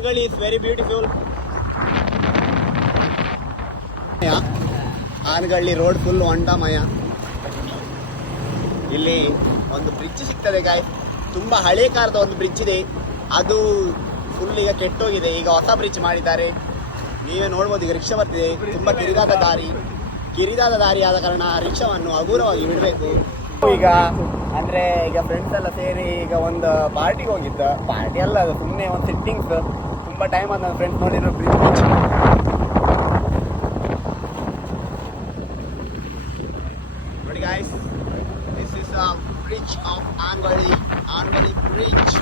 Angoli is very beautiful. Anagalli road full ಹೊಂಡಮಯ. ಇಲ್ಲಿ ಒಂದು ಬ್ರಿಡ್ಜ್ ಸಿಗ್ತದೆ ಗಾಯ್, ತುಂಬ ಹಳೆ ಕಾಲದ ಒಂದು ಬ್ರಿಡ್ಜ್ ಇದೆ, ಅದು ಫುಲ್ ಈಗ ಕೆಟ್ಟೋಗಿದೆ. ಈಗ ಹೊಸ ಬ್ರಿಡ್ಜ್ ಮಾಡಿದ್ದಾರೆ, ನೀವೇ ನೋಡ್ಬೋದು. ಈಗ ರಿಕ್ಷಾ ಬರ್ತಿದೆ, ತುಂಬ ಕಿರಿದಾದ ದಾರಿ ಆದ ಕಾರಣ ರಿಕ್ಷಾವನ್ನು ಹಗುರವಾಗಿ ಬಿಡಬೇಕು. ಈಗ ಅಂದರೆ ಈಗ ಫ್ರೆಂಡ್ಸ್ ಎಲ್ಲ ಸೇರಿ ಈಗ ಒಂದು ಪಾರ್ಟಿಗೆ ಹೋಗಿದ್ದ, ಪಾರ್ಟಿ ಅಲ್ಲ ಅದು ಸುಮ್ಮನೆ ಒಂದು ಸಿಟ್ಟಿಂಗ್ಸ್. ತುಂಬ ಟೈಮ್ ಆದ ನನ್ನ ಫ್ರೆಂಡ್ಸ್ ನೋಡಿರೋ ಬ್ರಿಡ್ಜ್. ನೋಡಿ guys, this is a bridge of Anagalli bridge.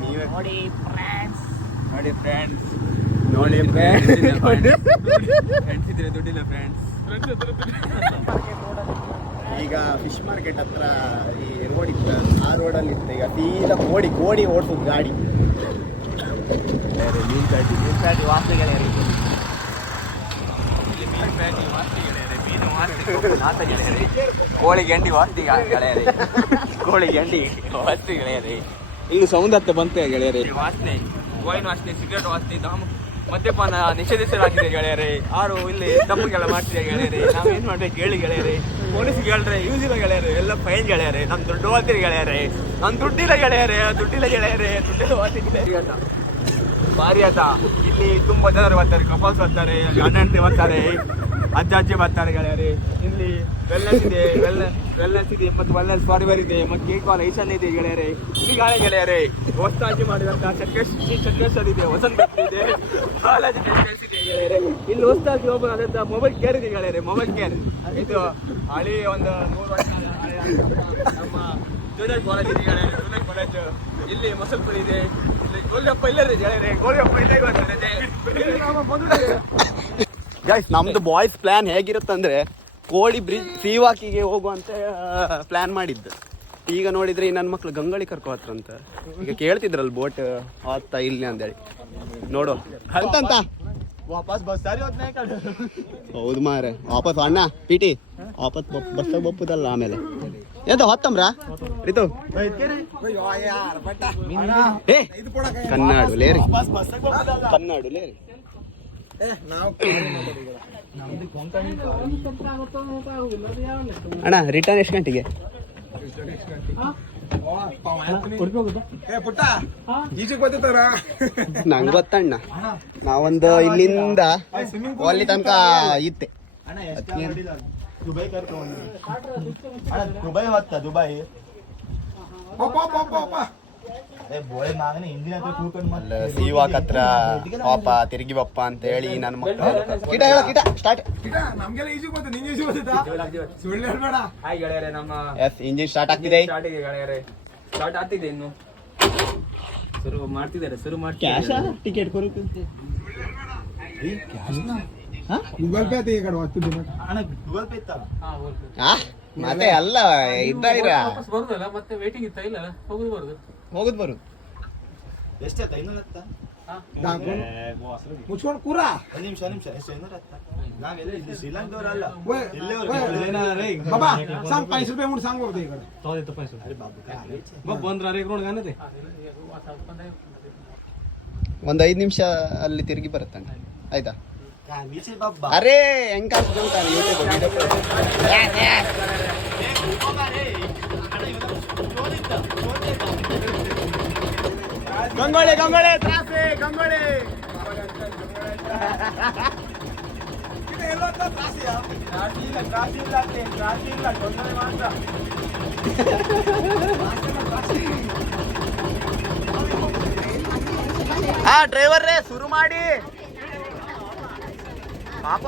ನೀವೇ ನೋಡಿ ಫ್ರೆಂಡ್ಸ್, ಇದ್ರೆ ದುಡ್ಡಿಲ್ಲ ಫ್ರೆಂಡ್ಸ್. ಈಗ ಫಿಶ್ ಮಾರ್ಕೆಟ್ ಹತ್ರ ಈ ರೋಡ್ ಇತ್ತು, ಆ ರೋಡಲ್ಲಿ ಇತ್ತು. ಈಗ ಸೀದಾ ಕೋಡಿ ಓಡಿಸೋದು ಗಾಡಿ. ಮೀನ್ ಪ್ಯಾಟಿ ವಾಸನೆಗಳೇ ಕೋಳಿ ಗಂಡಿ ವಾಸ್ತಿ ಗೆಳೆಯರಿ, ಈಗ ಸೌಂದರ್ಯ ಬಂತೆ ಗೆಳೆಯರಿ. ವಾಸನೆ, ಗೋಯಿನ ವಾಸನೆ, ಸಿಗರೇಟ್ ವಾಸನೆ, ಮದ್ಯಪಾನ ನಿಷೇಧಿಸಲಾಗಿದೆ ಗೆಳೆಯರಿ. ಯಾರು ಇಲ್ಲಿ ತಪ್ಪುಗೆಲ್ಲ ಮಾಡ್ತಿದೆ ಗೆಳೆಯರಿ. ನಾವೇನ್ ಮಾಡ್ಬೇಕು ಹೇಳಿ ಗೆಳೆಯರಿ. ಪೊಲೀಸ್ ಹೇಳ್ರೆ ಯೂಸ್ ಇಲ್ಲ ಗೆಳೆಯರಿ, ಎಲ್ಲ ಫೈನ್ ಗೆಳೆಯರಿ. ನಮ್ ದುಡ್ಡು ಓದ್ತೀರಿ ಗೆಳೆಯರಿ, ನಮ್ ದುಡ್ಡಿಲ್ಲ ಗೆಳೆಯರಿ. ಭಾರಿ ಆತ. ಇಲ್ಲಿ ತುಂಬಾ ಜನರು ಬರ್ತಾರೆ, ಕಪಲ್ಸ್ ಬರ್ತಾರೆ, ಗಂಡ ಹೆಂಡತಿ ಬರ್ತಾರೆ, ಅಜ್ಜಿ ಬರ್ತಾರೆ ಗೆಳೆಯರಿ. ಇಲ್ಲಿ ವೆಲ್ನೆಸ್ ಇದೆ ಮತ್ತು ವೆಲ್ನೆಸ್ ಫಾರ್ವರ್ ಇದೆ ಮತ್ತು ಕೇಕ್ ವಾಲ ಈಶಾನ್ಯ ಇದೆ ಗೆಳೆಯರಿ. ಇಲ್ಲಿ ಗಾಳಿ ಗೆಳೆಯರಿ ಹೊಸದಾಗಿ ಮಾಡಿದಂತ ಚಕ್ರೇಶ್ವರ ಇದೆ, ವಸಂತ ಇದೆ, ಬಾಲಾಜಿ ಟೆಕ್ಸ್ ಇದೆ ಗೆಳೆಯರಿ. ಇಲ್ಲಿ ಹೊಸದಾಗಿ ಓಪನ್ ಆದಂತ ಮೊಬೈಲ್ ಕೇರ್ ಇದೆ ಗೆಳೆಯರಿ. ಮೊಬೈಲ್ ಕೇರ್ ಇದು ಹಳಿ ಒಂದು 100 ವರ್ಷ ನಮ್ಮ ಜೂನಿಯರ್ ಕಾಲೇಜ್ ಇದೆ ಗೆಳೆಯರಿ. ಜೂನಿಯರ್ ಕಾಲೇಜ್ ಇಲ್ಲಿ ಮಸಲ್ಪುರ ಇದೆ. ಇಲ್ಲಿ ಗೋಲ್ಗಪ್ಪ ಇಲ್ಲದೆ ಗೆಳೆಯರಿ, ಗೋಲ್ಗಪ್ಪ ಇಲ್ಲೇ ಬರ್ತದೆ. ಗೈಸ್, ನಮ್ದು ಬಾಯ್ಸ್ ಪ್ಲಾನ್ ಹೇಗಿರುತ್ತಂದ್ರೆ ಕೋಳಿ ಬ್ರಿಡ್ಜ್ ಸೀವಾಕಿಗೆ ಹೋಗುವಂತ ಪ್ಲಾನ್ ಮಾಡಿದ್ದು. ಈಗ ನೋಡಿದ್ರೆ ನನ್ನ ಮಕ್ಳು ಗಂಗಳಿ ಕರ್ಕೋತ್ರಂತ. ಈಗ ಕೇಳ್ತಿದ್ರಲ್ಲ ಬೋಟ್ ಆತ್ತ ಇಲ್ಲಿ ಅಂತೇಳಿ. ನೋಡು ಅಂತಂತ ವಾಪಸ್ ಬಸ್ ಸಾರಿ ಹೌದು ಮಾರೆ. ವಾಪಸ್ ಅಣ್ಣ ಪಿಟಿ ವಾಪಸ್ ಬಸ್ಸಾಗ ಬಪ್ಪುದಲ್ಲ. ಆಮೇಲೆ ಎಂತ ಹೊತ್ತಮ್ರ ರಿತು ಕನ್ನಡ ಲೇರಿ ಅಣ್ಣ. ರಿಟರ್ನ್ ಎಷ್ಟು ಗಂಟೆಗೆ? ನಂಗೆ ಗೊತ್ತಣ್ಣ, ನಾವೊಂದು ಇಲ್ಲಿಂದ ಅಲ್ಲಿ ತನಕ ಇತ್ತೆ. ದುಬೈ ಸೀವಾಕ್ ಹತ್ರ ಪಾಪ ತಿರುಗಿ ಬಪ್ಪ ಅಂತ ಹೇಳಿ ನನ್ನ ಮಕ್ಕಳು ಇಂಜಿನ್ ಸ್ಟಾರ್ಟ್ ಆಗ್ತಿದೆ. ಇನ್ನು ಶುರು ಮಾಡ್ತಿದ್ದಾರೆ. Ticket Google pay Google pay ಇತ್ತ ಮತ್ತೆ ಅಲ್ಲ ಇದ್ದಾರ ಮತ್ತೆ ವೇಟಿಂಗ್ ಇತ್ತ. ಇಲ್ಲ ಹೋಗುದು ಬರುದು ಎಷ್ಟಾಯ್ತ? 500 ಮುಚ್ಕೊಂಡು ಕೂರ. ಒಂದು ನಿಮಿಷ ಎಷ್ಟು 500 ನಾವೆಲ್ಲ ಇಲ್ಲಿ ಶ್ರೀಲಂಕಾದವರಲ್ಲ. बाबा सांग 5 रुपये म्हणून सांग बाबा इकडे तो देतो 5 रुपये. अरे बाबू मग बंद रे करून गाने ते ಒಂದು 5 ನಿಮಿಷ ಅಲ್ಲಿ ತಿರುಗಿ ಬರುತ್ತಾನೆ ಆಯ್ತಾ? ಅರೆ ಹೆಂಗ್ ಕಾಣ್ತಾನೆ ಯೂಟ್ಯೂಬ್ ಗಂಗೋಳೆ ತ್ರಾಸೆ ಗಂಗೋಳೆ ಡ್ರೈವರ್ ರೇ ಶುರು ಮಾಡಿ. ಪಾಪ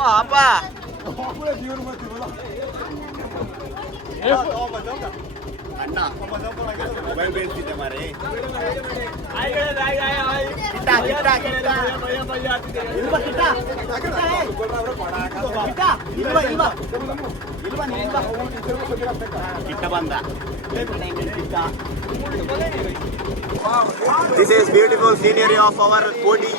ಅಣ್ಣ ಮೊಬೈಲ್ ಬೇಯಿಸ್ತಿದ್ದೆ ಮಾರಿ. ಕಿಟ್ಟ ಬಂದ. This is beautiful scenery of our Kodi.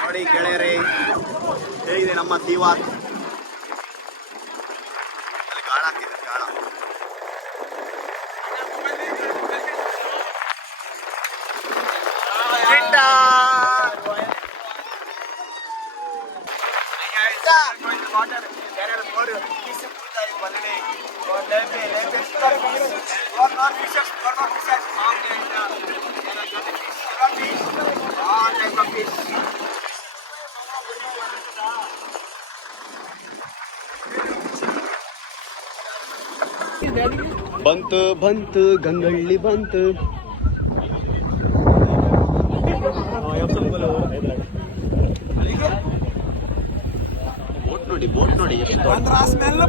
ನೋಡಿ ಗೆಳೆಯರೇ, ಹೇಗಿದೆ ನಮ್ಮ ಸೀವಾಕ್. ಗಾಳ ಹಾಕ್ತಿದ್ದಾರೆ, ಗಾಳ ಬಂತು ಬಂತು ಗಂಗಳ್ಳಿ ಬಂತು. ಬೋಟ್ ನೋಡಿ ಸ್ಮೆಲ್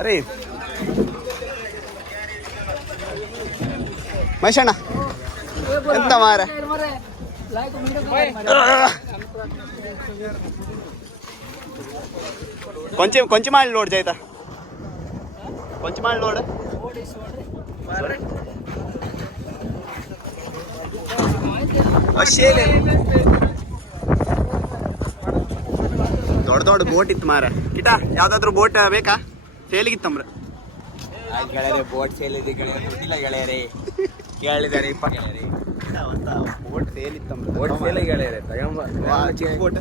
ಅರೆ ಮಹೇಶಣ್ಣ ಎಂತ ಮಾರ ಕೊಂಚ ಮಾಡಿ ನೋಡ್ ಜೈತಾ ಕೊಂಚ ಮಾಡಿ ನೋಡ ದೊಡ್ಡ ದೊಡ್ಡ ಬೋಟ್ ಇತ್ತು ಮಾರ ಕಿಟ ಯಾವ್ದಾದ್ರು ಬೋಟ್ ಬೇಕಾ ಸೇಲಿಗಿತ್ತಂಬ್ರ ಗೆಳೆಯರೆ ಬೋಟ್ ಸೇಲಿದೆ ಗೆಳೆಯರೆ ದುಡ್ಡಿಲ್ಲ ಗೆಳೆಯರೆ ಕೇಳಿದಾರೆ ಇಪ್ಪ ಗೆಳೆಯರೆ ಬೋಟ್ ಸೇಲ್ ಇತ್ತಂಬ್ರ ಬೋಟ್ ಸೇಲೆ ಗೆಳೆಯರೆ ಚಿಕ್ಕ ಬೋಟ್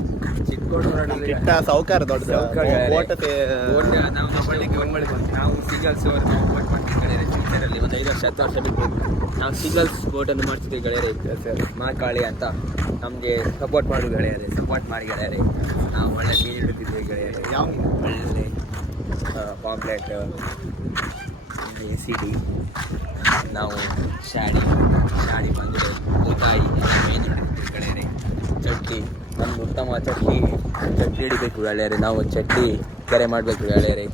ಕಿಟ್ಟ ಸೌಕಾರ ದೊಡ್ಡ ಬೋಟ್ ನಾವು ತಗೊಳ್ಳಿಕ್ಕೆ ನಾವು ಸಿಗಲ್ಸ್ ನಾವು ಬೋಟ್ ಮಾಡ್ತೀವಿ ಗೆಳೆಯರೆ ಫ್ಯೂಚರಲ್ಲಿ ಒಂದು 5 ವರ್ಷ 10 ವರ್ಷ ಬಿಟ್ಟು ನಾವು ಸಿಗಲ್ಸ್ ಬೋಟನ್ನು ಮಾಡ್ತಿದ್ದೀವಿ ಗೆಳೆಯರೆ ಮಾಕಾಳಿ ಅಂತ ನಮಗೆ ಸಪೋರ್ಟ್ ಮಾಡೋದು ಗೆಳೆಯರೆ ಸಪೋರ್ಟ್ ಮಾಡಿ ಗೆಳೆಯರೆ ನಾವು ಒಳ್ಳೆ ಮೀನು ಹಿಡಿದಿದ್ದೇವೆ ಗೆಳೆಯರೆ ಯಾವ ಒಳ್ಳೆ ಪಾಂಪ್ಲೆಟ್ ಸಿಡಿ ನಾವು ಶಾಡಿ ಬಂದರೆ ಬೂತಾಯಿ ಮೀನು ಹಿಡಿದಿದ್ದೇವೆ ಗೆಳೆಯರೆ ಚಟ್ನಿ ನಮ್ಗೆ ಉತ್ತಮ ಚಟ್ನಿ ಹಿಡಿಬೇಕು ಗೆಳೆಯರೆ ನಾವು ಚಟ್ನಿ ಕೆರೆ ಮಾಡಬೇಕು ಗೆಳೆಯರೆ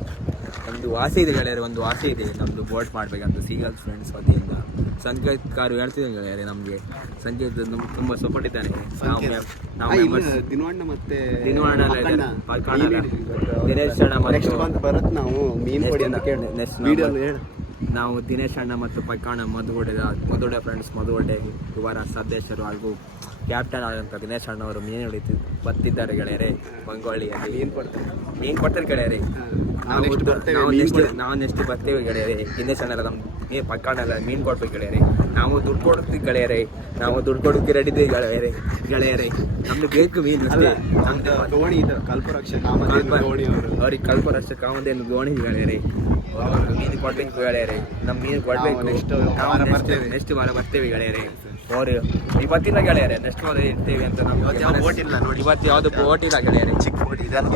ನಮ್ಮದು ಆಸೆ ಇದೆ ಗೆಳೆಯರೆ ಒಂದು ಆಸೆ ಇದೆ ನಮ್ಮದು ಬೋಟ್ ಮಾಡಬೇಕಂತ ಸಿಗಲ್ಸ್ ಫ್ರೆಂಡ್ಸ್ ವತಿಯಿಂದ ಸಂಕೇತ್ ಕಾರು ಹೇಳ್ತಿದ್ದೇನೆ ಗೆಳೆಯರೆ ನಮಗೆ ಸಂಕೇತ್ ನಮ್ಗೆ ತುಂಬ ಸಪೋರ್ಟ್ ಇದ್ದಾನೆ ದಿನವಣ್ಣ ಮತ್ತೆ ದಿನೇಶ್ ಅಣ್ಣ ಮತ್ತು ಬರತ್ ನಾವು ಮೀನು ಕೊಡಿ ಅಂತ ಕೇಳಿ ನಾವು ದಿನೇಶ್ ಅಣ್ಣ ಮತ್ತು ಪೈಕಾಣ ಮಧುಡೆ ಫ್ರೆಂಡ್ಸ್ ಮಧುಡೆ ಇವರ ಸದಸ್ಯರು ಹಾಗೂ ಕ್ಯಾಪ್ಟನ್ ಆದಂಥ ದಿನೇಶ್ ಅಣ್ಣ ಅವರು ಮೀನು ಬರ್ತಿದ್ದಾರೆ ಗೆಳೆಯರೆ ಬಂಗೋಳಿಯಲ್ಲಿ ಮೀನು ಕೊಡ್ತಾರೆ ಗೆಳೆಯರೆ ನಾವು ನೆಕ್ಸ್ಟ್ ಬರ್ತೇವೆ ಗೆಳೆಯರೆ ದಿನೇಶ್ ಅಣ್ಣ ನಮ್ಮ ಪೈಕಾಣೆಲ್ಲ ಮೀನು ಕೊಡ್ಬೇಕು ಗೆಳೆಯರೆ ನಾವು ದುಡ್ಡು ಕೊಡ್ತೀವಿ ಗೆಳೆಯರೆ ನಾವು ದುಡ್ಡು ಕೊಡೋಕ್ಕೆ ರೆಡಿ ಇದ್ದೀವಿ ಗೆಳೆಯರೆ ನಮ್ಗೆ ಬೇಕು ಮೀನು ನಮ್ದು ದೋಣಿ ಇದು ಕಲ್ಪರಕ್ಷ ಅವ್ರಿಗೆ ಕಲ್ಪರಕ್ಷ ಕಾಮಧೇನು ದೋಣಿ ಗೆಳೆಯರೆ ಮೀನು ಕೊಡ್ಬೇಕು ಗೆಳೆಯರೆ ನಮ್ಮ ಮೀನು ಕೊಡ್ಬೇಕು ನೆಕ್ಸ್ಟ್ ವಾರ ಬರ್ತೇವೆ ಗೆಳೆಯರೆ ಅವರು ಇವತ್ತಿನ ಗೆಳೆಯರೆ ನೆಕ್ಸ್ಟ್ ವಾರ ಇರ್ತೇವೆ ಅಂತ ನಮ್ಗೆ ಬೋಟ್ ಇಲ್ಲ ನೋಡಿ ಇವತ್ತು ಯಾವುದು ಬೋಟ್ ಇಲ್ಲ ಗೆಳೆಯರೆ ಚಿಕ್ಕ ಬೋಟ್ ಇದೆಲ್ಲ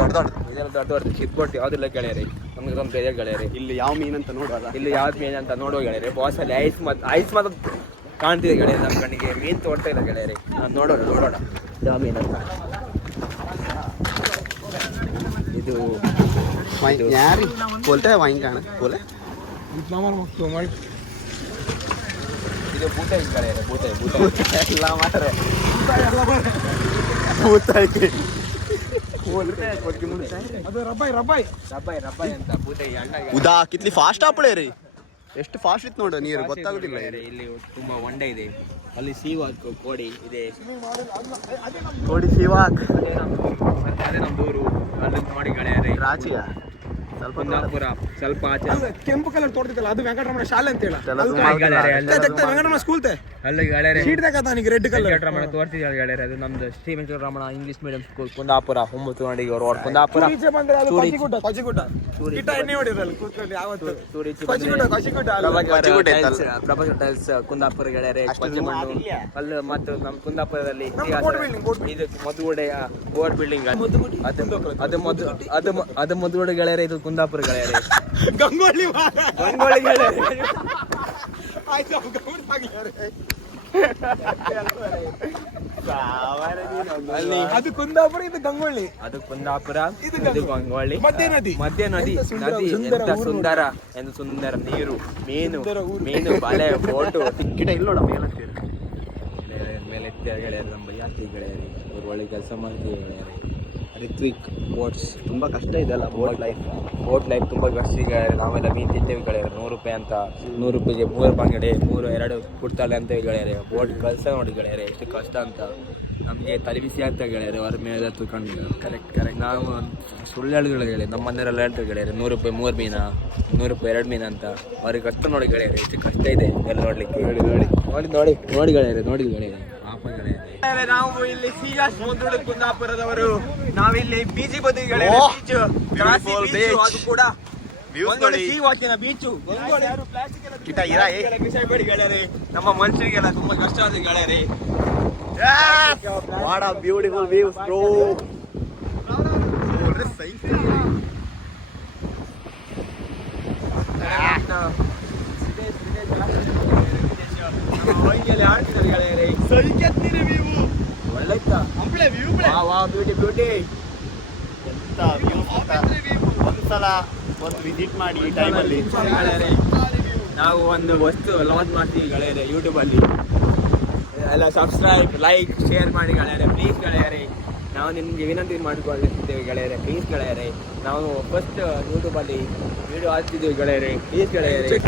ದೊಡ್ಡ ಚಿಕ್ಕ ಬೋಟ್ ಯಾವುದಿಲ್ಲ ಗೆಳೆಯರೆ ನಮ್ಗೆ ಒಂದು ಬೇರೆ ಗೆಳೆಯರೆ ಇಲ್ಲಿ ಯಾವ ಮೀನು ಅಂತ ನೋಡುವಾಗ ಇಲ್ಲಿ ಯಾವ್ದು ಮೀನು ಅಂತ ನೋಡುವ ಗೆಳೆಯರೆ ಬಾಸಲ್ಲಿ ಐಸ್ ಮಾತ್ರ ಕಾಣ್ತಿದೆ ಗೆಳೆಯರೆ ನಮ್ಮ ಕಣ್ಣಿಗೆ ಮೀನು ತೋಡ್ತಾ ಇಲ್ಲ ಗೆಳೆಯರೆ ನಾನು ನೋಡೋಣ ಯಾವ ಮೀನು ಅಂತ ಇದು ಯಾರಿ बोलते हैं वाइन खाना बोले ಇದು ಬೂತಾಯಿ ಗೆಳೆಯರೆ ಬೂತಾಯಿ ಎಲ್ಲ ಮಾತಾರೆ ರಬ್ಬಾಯಿ ಅಂತ ಬೂತಾಯಿ ಉದಾ ಕಿತ್ಲಿ ಫಾಸ್ಟ್ ಆಪಳೆ ರೀ ಎಷ್ಟು ಫಾಸ್ಟ್ ಇತ್ತು ನೋಡು ನೀರು ಗೊತ್ತಾಗುದಿಲ್ಲ ಇಲ್ಲಿ ತುಂಬಾ ಒಂಡೆ ಇದೆ ಅಲ್ಲಿ ಸೀವಾಕ್ ಕೋಡಿ ಇದೆ ಕೋಡಿ ಸೀವಾಕ್ ಅದೇ ನಮ್ದೂರು ಅಲ್ಲಿ ನೋಡಿ ಗೆಳೆಯರೆ ರಾಚಿಯ ಕುಂದಾಪುರ ಸ್ವಲ್ಪ ಆಚೆ ಕೆಂಪು ಕಲರ್ ತೋರ್ತಿತ್ತಲ್ಲ ಅದು ವೆಂಕಟರಮಣ ಶಾಲೆ ಅಂತ ಹೇಳ ವೆಂಕಟರಮಣ ಸ್ಕೂಲ್ ಅಲ್ಲಿ ಗೆಳೆಯರೆ ಶೀಟ್ ತಗತಾನಿಗೆ ರೆಡ್ ಕಲರ್ ವೆಂಕಟರಮಣ ತೋರ್ತಿದ್ದಾರೆ ಗೆಳೆಯರೆ ಅದು ನಮ್ದು Shri Venkataramana English medium school Kundapura 9 ಗಂಟೆಗೆ ರೋಡ್ ಕುಂದಾಪುರ ಕಚಿಗುಡ್ಡ ಇಟ್ಟ ಎಣ್ಣೆ ಹೊಡಿರಲ್ಲ ಕೂತ್ಕೊಂಡು ಯಾವತ್ತು ಪ್ರಭಾಕರ್ ಟೈಲ್ಸ್ ಕುಂದಾಪುರ ಗೆಳೆಯರೆ ಅಲ್ಲಿ ಮತ್ತು ನಮ್ಮ ಕುಂದಾಪುರದಲ್ಲಿ ಇದು ಮಧುಗುಡೆಯ ಬೋರ್ಡ್ ಬಿಲ್ಡಿಂಗ್ ಅದು ಮಧುಗುಡೆ ಗೆಳೆಯರೆ ಇದು ಕುಂದಾಪುರ ಗೆಳೆಯರೆ ಗಂಗೋಳಿ ಗೆಳೆಯರೆ ಅದು ಕುಂದಾಪುರ ಇದು ಗಂಗೊಳ್ಳಿ ಅದು ಕುಂದಾಪುರ ಇದು ಗಂಗೊಳ್ಳಿ ಮಧ್ಯ ನದಿ ಸುಂದರ ಎಂತ ಸುಂದರ ಎಂದು ಸುಂದರ ನೀರು ಮೀನು ಬಲೆ ಬೋಟು ಕಿಟ ಇಲ್ಲ ನೋಡ ಮೇಲೆ ಗೆಳೆಯರು ನಮ್ಮ ಯಾತ್ರಿ ಗೆಳೆಯರಿ ಅವ್ರು ಒಳ್ಳೆ ಕೆಲಸ ಮಾಡ್ತೀವಿ ಗೆಳೆಯರಿ ರಿತ್ವಿಕ್ ಬೋಟ್ಸ್ ತುಂಬ ಕಷ್ಟ ಇದೆಲ್ಲ ಬೋಟ್ ಲೈಫ್ ತುಂಬ ಕಷ್ಟ ಈಗ ನಾವೆಲ್ಲ ಮೀನು ತಿಂತೇವೆ ಗೆಳೆಯರು 100 ರೂಪಾಯಿ ಅಂತ 100 ರೂಪಾಯಿಗೆ 3 ಬಂಗಡೆ 2 ಕೊಡ್ತಾಳೆ ಅಂತ ಗೆಳೆಯರೆ ಬೋಟ್ ಕಳ್ಸ ನೋಡಿ ಗೆಳೆಯರೆ ಎಷ್ಟು ಕಷ್ಟ ಅಂತ ನಮಗೆ ತಲೆಬಿಸಿ ಆಗ್ತಾ ಗೆಳೆಯರೆ ಅವ್ರ ಮೇಲೆ ತುಕೊಂಡು ಕರೆಕ್ಟ್ ನಾವು ಸುಳ್ಳು ಹೇಳಿದ್ರು ಗೆಳೆಯರೆ ನಮ್ಮ ಮನೆಯವರೆಲ್ಲ ಹೇಳ್ತಾರೆ ಗೆಳೆಯರೆ 100 ರೂಪಾಯಿ 3 ಮೀನಾ 100 ರೂಪಾಯಿ 2 ಮೀನು ಅಂತ ಅವ್ರಿಗೆ ಕಷ್ಟ ನೋಡಿ ಗೆಳೆಯರೆ ಎಷ್ಟು ಕಷ್ಟ ಇದೆ ಎಲ್ಲ ನೋಡ್ಲಿಕ್ಕೆ ನೋಡಿ ಗೆಳೆಯರೆ ನೋಡಿ ಗೆಳೆಯರೆ ಪಾಪ ಗೆಳೆಯರೆ ನಾವು ಇಲ್ಲಿ ಸೀಗಾಸ್ ಮುಂದೂಡು ಕುಂದಾಪುರದವರು. ನಾವಿಲ್ಲಿ ಬೀಚಿ ಬದಿಗಳೇ ಓ, ಬೀಚ್ beautiful beach. ಅದು ಕೂಡ Views ಒಂದೊಳ್ಳೆ ನೋಡಿ. Sea ವಾಕಿನ beach. ಕಿಟ ಇರ, ಏ. ಗೆಳೆಯರೆ ನಮ್ಮ ಮನುಷ್ಯರಿಗೆಲ್ಲ ತುಂಬಾ ಕಷ್ಟ ಆದ ಗೆಳೆಯರೆ. What a beautiful views, bro. ಆಡ್ತಿದ್ದಾರೆ ಗೆಳೆಯರೆ. ಒಳ್ಳೆ ಇತ್ತಾ? ವಾ ಬ್ಯೂಟಿ ಎಂತ views ಗೊತ್ತಾ? ಒಂದ್ಸಲ ಒಂದು ವಿಸಿಟ್ ಮಾಡಿ ಈ ಟೈಮಲ್ಲಿ. ಗೆಳೆಯರೆ, ನಾವು ಒಂದು ವಸ್ತು ಲಾಂಚ್ ಮಾಡ್ತೀವಿ ಗೆಳೆಯರೆ ಯೂಟ್ಯೂಬ್ ಅಲ್ಲಿ. ಎಲ್ಲ ಸಬ್ಸ್ಕ್ರೈಬ್, ಲೈಕ್, ಶೇರ್ ಮಾಡಿ ಗೆಳೆಯರೆ, ಪ್ಲೀಸ್ ಗೆಳೆಯರೆ. ನಾವು ನಿಮ್ಗೆ ವಿನಂತಿ ಮಾಡಿಕೊಳ್ಳುತ್ತಿದ್ದೇವೆ ಗೆಳೆಯರೆ, ಪ್ಲೀಸ್ ಗೆಳೆಯರೆ. ನಾವು ಫಸ್ಟ್ ಯೂಟ್ಯೂಬ್ ಅಲ್ಲಿ ವಿಡಿಯೋ ಹಾಕ್ತಿದ್ದೀವಿ ಗೆಳೆಯರೆ, ಪ್ಲೀಸ್ ಗೆಳೆಯರೆ.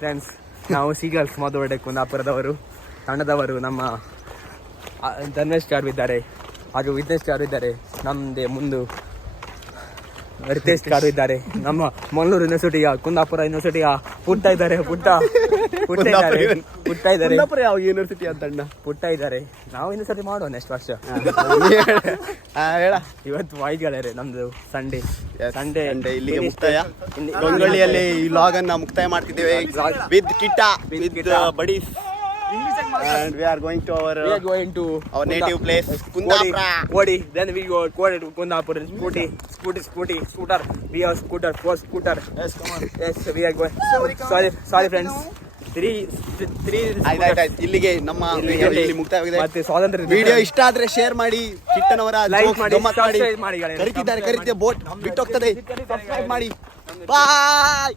ಫ್ರೆಂಡ್ಸ್, ನಾವು ಸೀಗಲ್ಸ್ ಮಾದೋಡೆ ಕುಂದಾಪುರದವರು ತಂಡದವರು. ನಮ್ಮ ಧನ್ವೇಶ್ ಸ್ಟಾರ್ ಇದ್ದಾರೆ, ಹಾಗೂ ವಿದ್ನೇಶ್ ಸ್ಟಾರ್ ಇದ್ದಾರೆ. ನಮ್ಮದೇ ಮುಂದೆ ರಿತೇಶ್ ಸ್ಟಾರ್ ಇದ್ದಾರೆ. ನಮ್ಮ ಮಂಗಳೂರು ಯೂನಿವರ್ಸಿಟಿಯ ಕುಂದಾಪುರ ಯೂನಿವರ್ಸಿಟಿಯ ಪುಟ್ಟ ಇದ್ದಾರೆ. ಪುಟ್ಟ ಇದ್ದಾರೆ. ಯಾವ ಯೂನಿವರ್ಸಿಟಿ ಅಂತ ಅಣ್ಣ? ಪುಟ್ಟ ಇದ್ದಾರೆ. ನಾವು ಯೂನಿವರ್ಸಿಟಿ ಮಾಡುವ ನೆಕ್ಸ್ಟ್ ವರ್ಷ. ಹೇಳ. ಇವತ್ತು ವಾಯ್ಸ್ ಗೆಳೆಯರೆ, ನಮ್ದು ಸಂಡೇ ಇಲ್ಲಿಗೆ ಮುಕ್ತಾಯ. ಗಂಗೊಳ್ಳಿಯಲ್ಲಿ ಈ ಲಾಗ್ ಅನ್ನ ಮುಕ್ತಾಯ ಮಾಡ್ತಿದ್ದೇವೆ with Kitta, with buddies. And we are going to our native place, Kundapura. Kodi. Then we go Kodi to Kundapura. Scooter. We have scooter. Yes, come on. Yes, we are going. Sorry, friends. Three. ಆಯ್ತು. ಇಲ್ಲಿಗೆ ನಮ್ಮ ಇಲ್ಲಿ ಮುಕ್ತಾಯವಾಗಿದೆ. ಮತ್ತೆ ಸ್ವಾತಂತ್ರ್ಯ video ಇಷ್ಟ ಆದ್ರೆ share ಮಾಡಿ. ಕಿಟ್ಟನವರ like ಮಾಡಿ, ಗಮ್ಮತ್ ಮಾಡಿ. ಸಬ್ಸ್ಕ್ರೈಬ್ ಮಾಡಿ ಗೆಳೆಯರೆ. ಕರಿತಿದ್ದಾರೆ ಬೋಟ್ ಬಿಟ್ಟೋಗ್ತದೆ. ಸಬ್ಸ್ಕ್ರೈಬ್ ಮಾಡಿ. ಬಾಯ್.